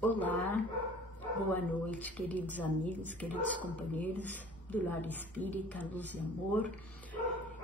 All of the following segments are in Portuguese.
Olá, boa noite, queridos amigos, queridos companheiros do Lar Espírita, Luz e Amor.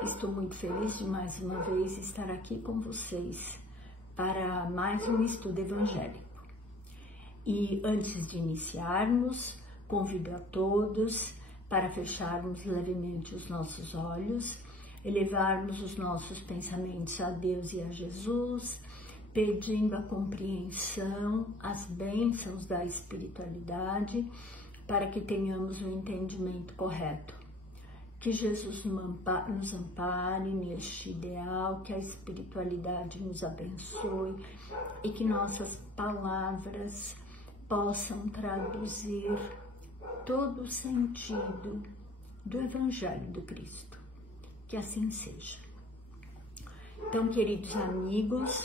Estou muito feliz de mais uma vez estar aqui com vocês para mais um estudo evangélico. E antes de iniciarmos, convido a todos para fecharmos levemente os nossos olhos, elevarmos os nossos pensamentos a Deus e a Jesus, pedindo a compreensão, as bênçãos da espiritualidade, para que tenhamos o entendimento correto. Que Jesus nos ampare neste ideal, que a espiritualidade nos abençoe e que nossas palavras possam traduzir todo o sentido do Evangelho do Cristo. Que assim seja. Então, queridos amigos,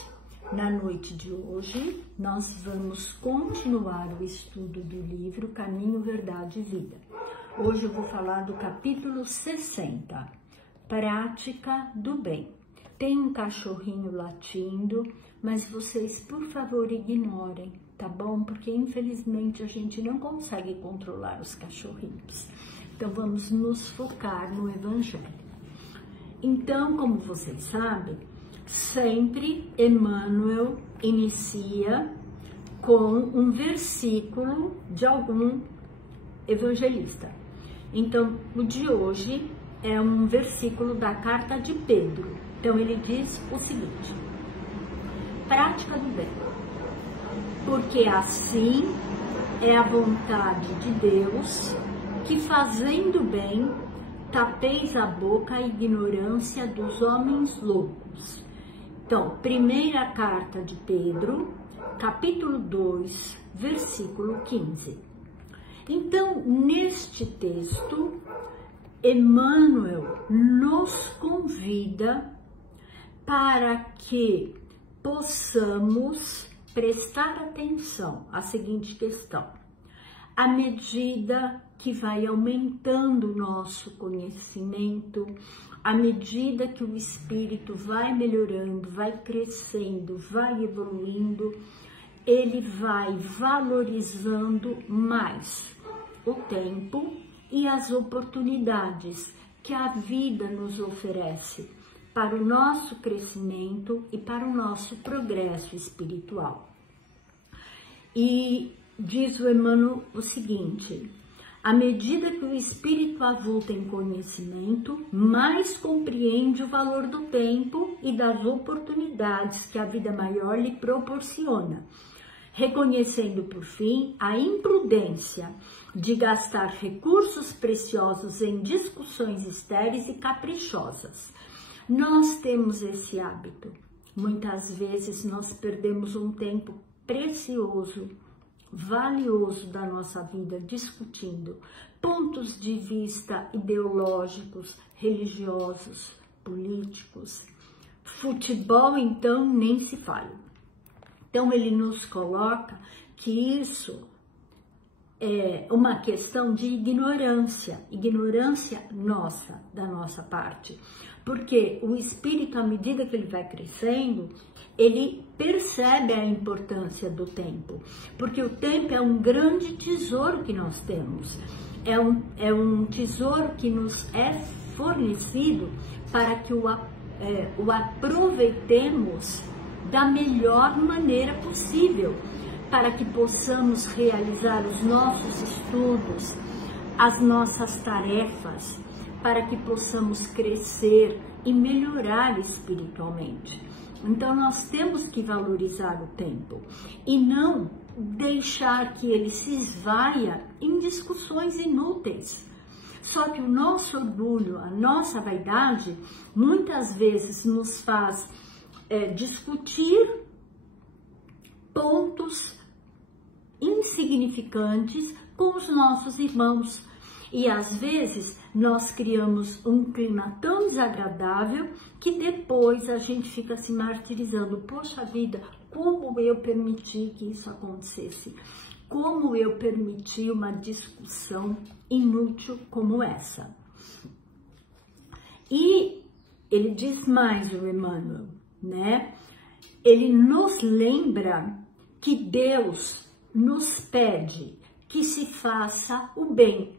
na noite de hoje, nós vamos continuar o estudo do livro Caminho, Verdade e Vida. Hoje eu vou falar do capítulo 60, Prática do Bem. Tem um cachorrinho latindo, mas vocês, por favor, ignorem, tá bom? Porque, infelizmente, a gente não consegue controlar os cachorrinhos. Então, vamos nos focar no Evangelho. Então, como vocês sabem, sempre Emmanuel inicia com um versículo de algum evangelista. Então, o de hoje é um versículo da carta de Pedro. Então, ele diz o seguinte: prática do bem, porque assim é a vontade de Deus, que fazendo bem, tapeis a boca à ignorância dos homens loucos. Então, primeira carta de Pedro, capítulo 2, versículo 15. Então, neste texto, Emmanuel nos convida para que possamos prestar atenção à seguinte questão: à medida que vai aumentando o nosso conhecimento, à medida que o espírito vai melhorando, vai crescendo, vai evoluindo, ele vai valorizando mais o tempo e as oportunidades que a vida nos oferece para o nosso crescimento e para o nosso progresso espiritual. E diz o Emmanuel o seguinte: à medida que o espírito avulta em conhecimento, mais compreende o valor do tempo e das oportunidades que a vida maior lhe proporciona, reconhecendo, por fim, a imprudência de gastar recursos preciosos em discussões estéreis e caprichosas. Nós temos esse hábito. Muitas vezes nós perdemos um tempo precioso, valioso da nossa vida discutindo pontos de vista ideológicos, religiosos, políticos. Futebol, então, nem se fala. Então, ele nos coloca que isso é uma questão de ignorância nossa, da nossa parte. Porque o espírito, à medida que ele vai crescendo, ele percebe a importância do tempo. Porque o tempo é um grande tesouro que nós temos. É um tesouro que nos é fornecido para que o aproveitemos da melhor maneira possível, para que possamos realizar os nossos estudos, as nossas tarefas, para que possamos crescer e melhorar espiritualmente. Então, nós temos que valorizar o tempo e não deixar que ele se esvaia em discussões inúteis. Só que o nosso orgulho, a nossa vaidade, muitas vezes nos faz discutir pontos insignificantes com os nossos irmãos. E às vezes nós criamos um clima tão desagradável que depois a gente fica se martirizando. Poxa vida, como eu permiti que isso acontecesse? Como eu permiti uma discussão inútil como essa? E ele diz mais, o Emmanuel, né? Ele nos lembra que Deus nos pede que se faça o bem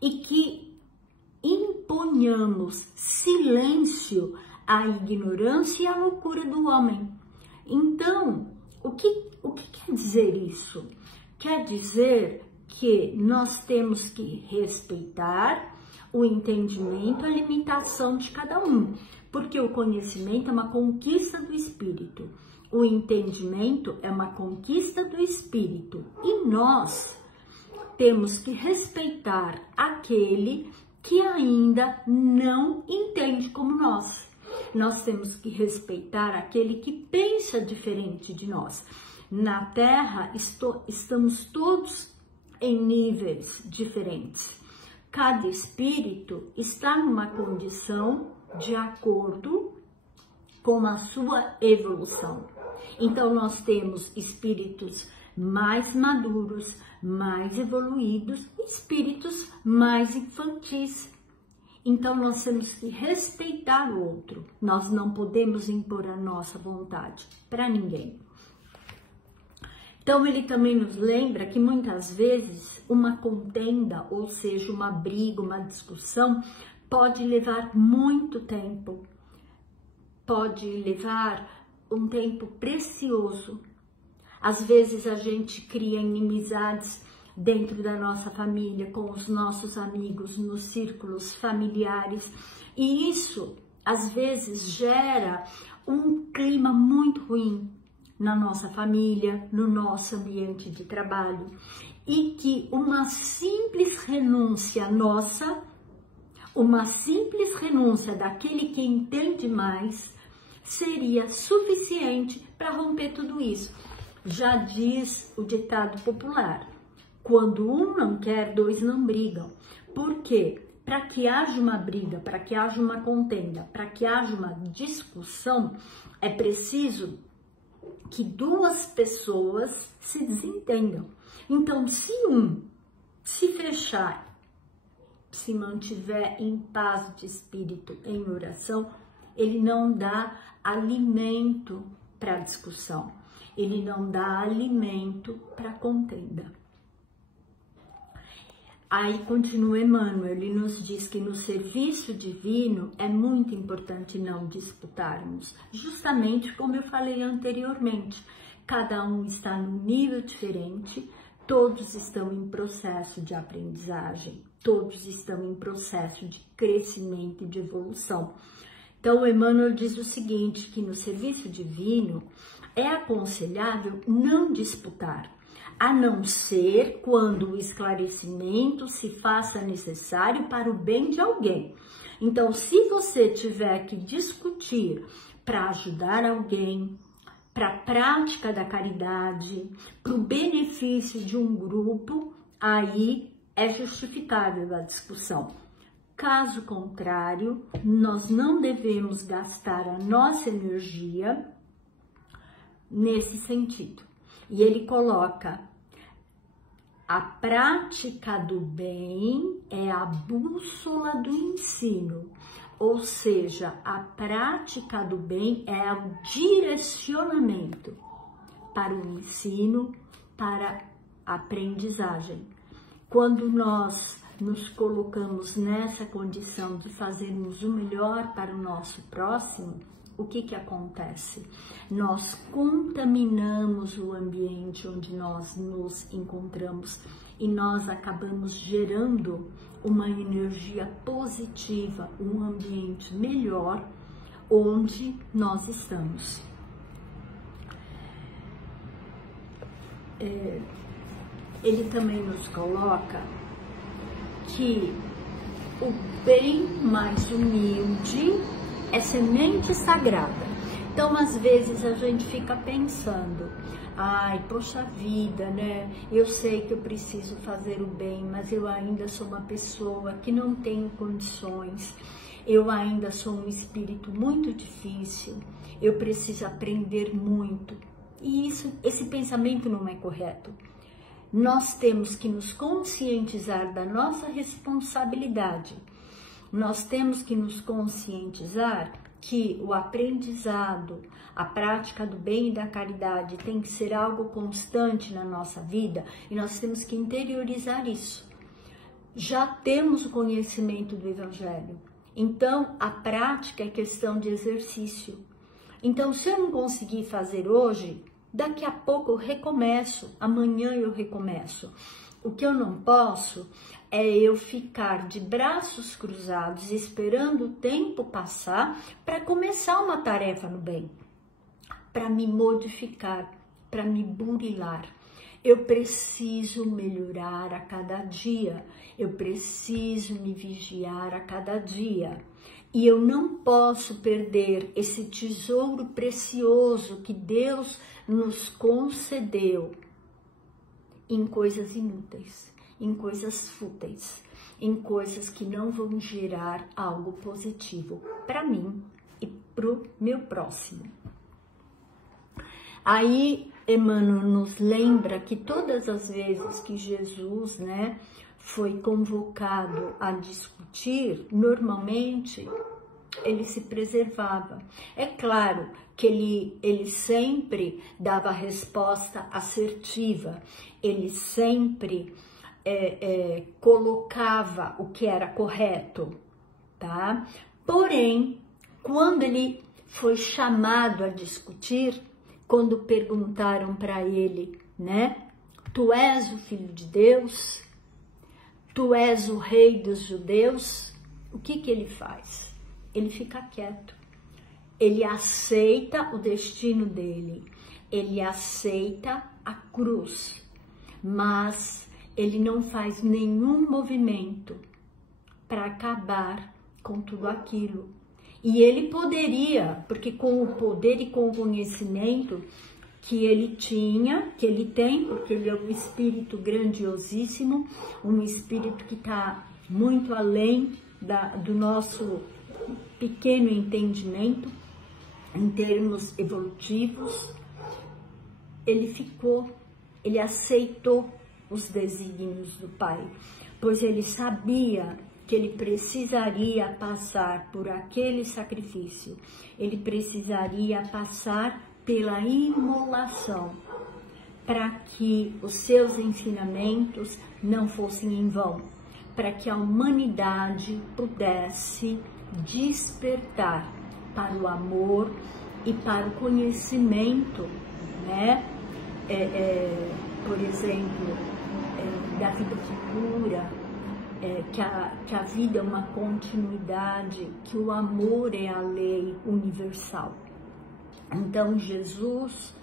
e que imponhamos silêncio à ignorância e à loucura do homem. Então, o que quer dizer isso? Quer dizer que nós temos que respeitar o entendimento, a limitação de cada um, porque o conhecimento é uma conquista do espírito, o entendimento é uma conquista do espírito, e nós temos que respeitar aquele que ainda não entende como nós. Nós temos que respeitar aquele que pensa diferente de nós. Na Terra, estamos todos em níveis diferentes. Cada espírito está numa condição de acordo com a sua evolução. Então, nós temos espíritos mais maduros, mais evoluídos, espíritos mais infantis. Então, nós temos que respeitar o outro. Nós não podemos impor a nossa vontade para ninguém. Então, ele também nos lembra que muitas vezes uma contenda, ou seja, uma briga, uma discussão, pode levar muito tempo. Pode levar um tempo precioso. Às vezes a gente cria inimizades dentro da nossa família, com os nossos amigos, nos círculos familiares, e isso às vezes gera um clima muito ruim na nossa família, no nosso ambiente de trabalho, e que uma simples renúncia nossa, uma simples renúncia daquele que entende mais, seria suficiente para romper tudo isso. Já diz o ditado popular: quando um não quer, dois não brigam. Por quê? Para que haja uma briga, para que haja uma contenda, para que haja uma discussão, é preciso que duas pessoas se desentendam. Então, se um se fechar, se mantiver em paz de espírito, em oração, ele não dá alimento para a discussão, ele não dá alimento para a contenda. Aí continua Emmanuel, ele nos diz que no serviço divino é muito importante não disputarmos, justamente como eu falei anteriormente, cada um está num nível diferente, todos estão em processo de aprendizagem, todos estão em processo de crescimento e de evolução. Então, Emmanuel diz o seguinte, que no serviço divino é aconselhável não disputar, a não ser quando o esclarecimento se faça necessário para o bem de alguém. Então, se você tiver que discutir para ajudar alguém, para a prática da caridade, para o benefício de um grupo, aí é justificável a discussão. Caso contrário, nós não devemos gastar a nossa energia nesse sentido. E ele coloca: a prática do bem é a bússola do ensino, ou seja, a prática do bem é o direcionamento para o ensino, para a aprendizagem. Quando nós nos colocamos nessa condição de fazermos o melhor para o nosso próximo, o que acontece? Nós contaminamos o ambiente onde nós nos encontramos e nós acabamos gerando uma energia positiva, um ambiente melhor onde nós estamos. Ele também nos coloca que o bem mais humilde é semente sagrada. Então, às vezes, a gente fica pensando, ai, poxa vida, né? Eu sei que eu preciso fazer o bem, mas eu ainda sou uma pessoa que não tenho condições, eu ainda sou um espírito muito difícil, eu preciso aprender muito. E esse pensamento não é correto. Nós temos que nos conscientizar da nossa responsabilidade. Nós temos que nos conscientizar que o aprendizado, a prática do bem e da caridade tem que ser algo constante na nossa vida e nós temos que interiorizar isso. Já temos o conhecimento do Evangelho, então a prática é questão de exercício. Então, se eu não conseguir fazer hoje, daqui a pouco eu recomeço, amanhã eu recomeço. O que eu não posso é eu ficar de braços cruzados esperando o tempo passar para começar uma tarefa no bem, para me modificar, para me burilar. Eu preciso melhorar a cada dia, eu preciso me vigiar a cada dia. E eu não posso perder esse tesouro precioso que Deus nos concedeu em coisas inúteis, em coisas fúteis, em coisas que não vão gerar algo positivo para mim e para o meu próximo. Aí Emmanuel nos lembra que todas as vezes que Jesus, foi convocado a discutir, normalmente ele se preservava. É claro que ele sempre dava resposta assertiva, ele sempre colocava o que era correto, tá? Porém, quando ele foi chamado a discutir, quando perguntaram para ele, tu és o Filho de Deus? Tu és o Rei dos Judeus? O que ele faz? Ele fica quieto. Ele aceita o destino dele. Ele aceita a cruz. Mas ele não faz nenhum movimento para acabar com tudo aquilo. E ele poderia, porque com o poder e com o conhecimento que ele tinha, que ele tem, porque ele é um espírito grandiosíssimo, um espírito que está muito além do nosso pequeno entendimento, em termos evolutivos, ele aceitou os desígnios do Pai, pois ele sabia que ele precisaria passar por aquele sacrifício, ele precisaria passar pela imolação, para que os seus ensinamentos não fossem em vão, para que a humanidade pudesse despertar para o amor e para o conhecimento, por exemplo, da vida futura, que a vida é uma continuidade, que o amor é a lei universal. Então Jesus,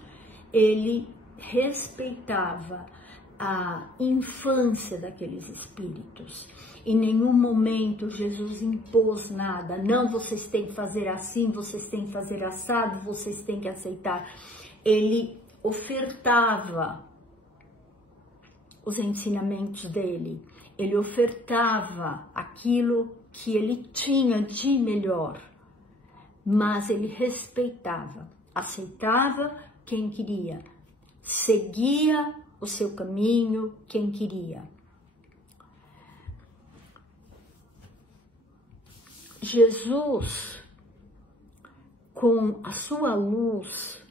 ele respeitava a infância daqueles espíritos. Em nenhum momento Jesus impôs nada. Não, vocês têm que fazer assim, vocês têm que fazer assado, vocês têm que aceitar. Ele ofertava os ensinamentos dele. Ele ofertava aquilo que ele tinha de melhor, mas ele respeitava, aceitava quem queria, seguia o seu caminho quem queria. Jesus, com a sua luz,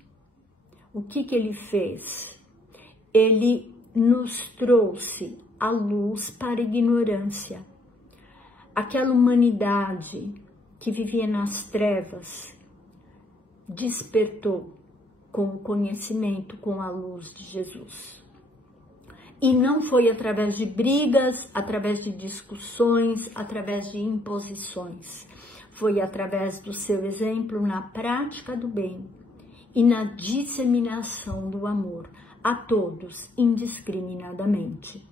o que ele fez? Ele nos trouxe a luz para a ignorância. Aquela humanidade que vivia nas trevas despertou com o conhecimento, com a luz de Jesus. E não foi através de brigas, através de discussões, através de imposições. Foi através do seu exemplo na prática do bem e na disseminação do amor a todos, indiscriminadamente.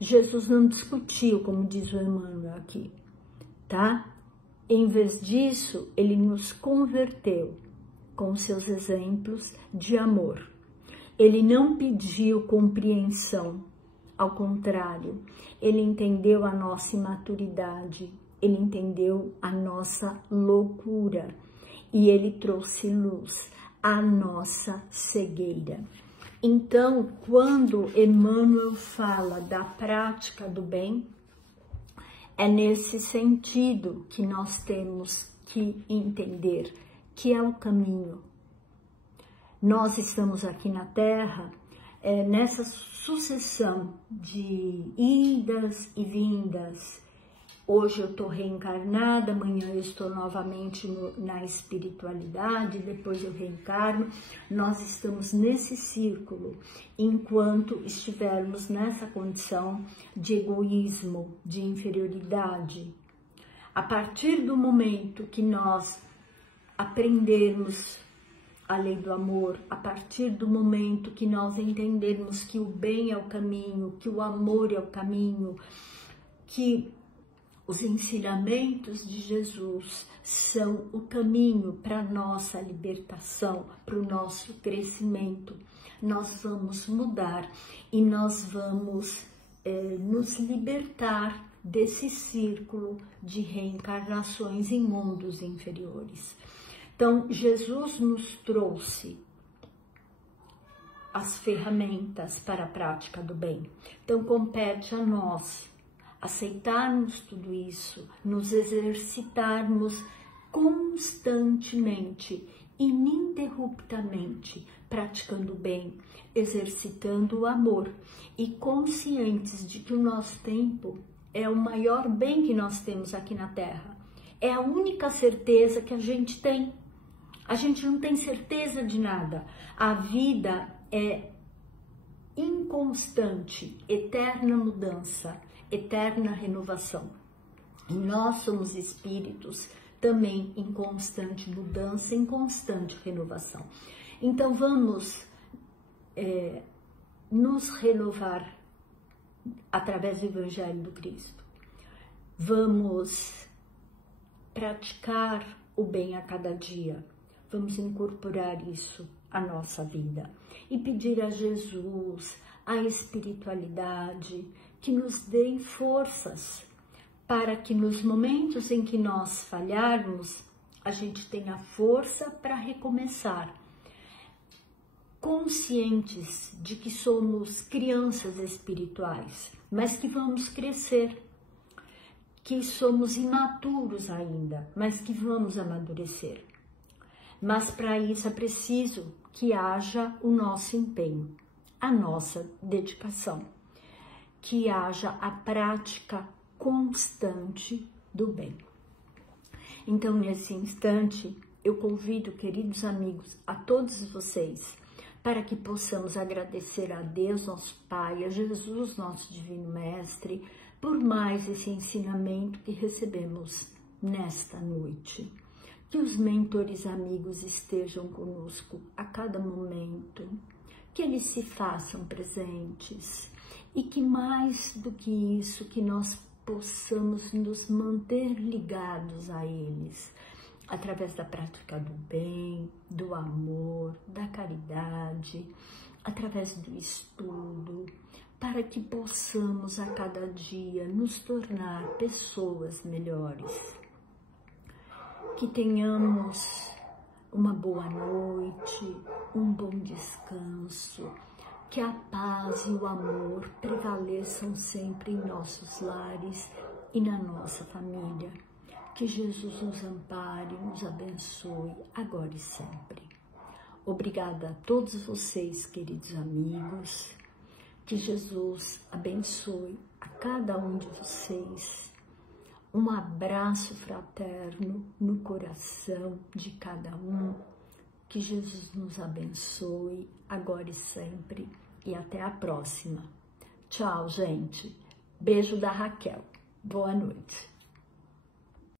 Jesus não discutiu, como diz o Emmanuel aqui, tá? Em vez disso, ele nos converteu com seus exemplos de amor. Ele não pediu compreensão, ao contrário, ele entendeu a nossa imaturidade, ele entendeu a nossa loucura e ele trouxe luz à nossa cegueira. Então, quando Emmanuel fala da prática do bem, é nesse sentido que nós temos que entender que é o caminho. Nós estamos aqui na Terra nessa sucessão de idas e vindas. Hoje eu estou reencarnada, amanhã eu estou novamente na espiritualidade, depois eu reencarno. Nós estamos nesse círculo enquanto estivermos nessa condição de egoísmo, de inferioridade. A partir do momento que nós aprendermos a lei do amor, a partir do momento que nós entendermos que o bem é o caminho, que o amor é o caminho, que os ensinamentos de Jesus são o caminho para a nossa libertação, para o nosso crescimento, nós vamos mudar e nós vamos nos libertar desse círculo de reencarnações em mundos inferiores. Então, Jesus nos trouxe as ferramentas para a prática do bem. Então, compete a nós aceitarmos tudo isso, nos exercitarmos constantemente, ininterruptamente, praticando o bem, exercitando o amor e conscientes de que o nosso tempo é o maior bem que nós temos aqui na Terra. É a única certeza que a gente tem. A gente não tem certeza de nada. A vida é inconstante, eterna mudança, eterna renovação. E nós somos espíritos também em constante mudança, em constante renovação. Então vamos nos renovar através do Evangelho do Cristo. Vamos praticar o bem a cada dia. Vamos incorporar isso à nossa vida e pedir a Jesus, a espiritualidade, que nos dê forças para que nos momentos em que nós falharmos, a gente tenha força para recomeçar, conscientes de que somos crianças espirituais, mas que vamos crescer, que somos imaturos ainda, mas que vamos amadurecer. Mas para isso é preciso que haja o nosso empenho, a nossa dedicação, que haja a prática constante do bem. Então, nesse instante, eu convido, queridos amigos, a todos vocês, para que possamos agradecer a Deus, nosso Pai, a Jesus, nosso Divino Mestre, por mais esse ensinamento que recebemos nesta noite. Que os mentores amigos estejam conosco a cada momento, que eles se façam presentes e que mais do que isso, que nós possamos nos manter ligados a eles, através da prática do bem, do amor, da caridade, através do estudo, para que possamos a cada dia nos tornar pessoas melhores. Que tenhamos uma boa noite, um bom descanso, que a paz e o amor prevaleçam sempre em nossos lares e na nossa família. Que Jesus nos ampare, nos abençoe, agora e sempre. Obrigada a todos vocês, queridos amigos. Que Jesus abençoe a cada um de vocês. Um abraço fraterno no coração de cada um. Que Jesus nos abençoe agora e sempre. E até a próxima. Tchau, gente. Beijo da Raquel. Boa noite.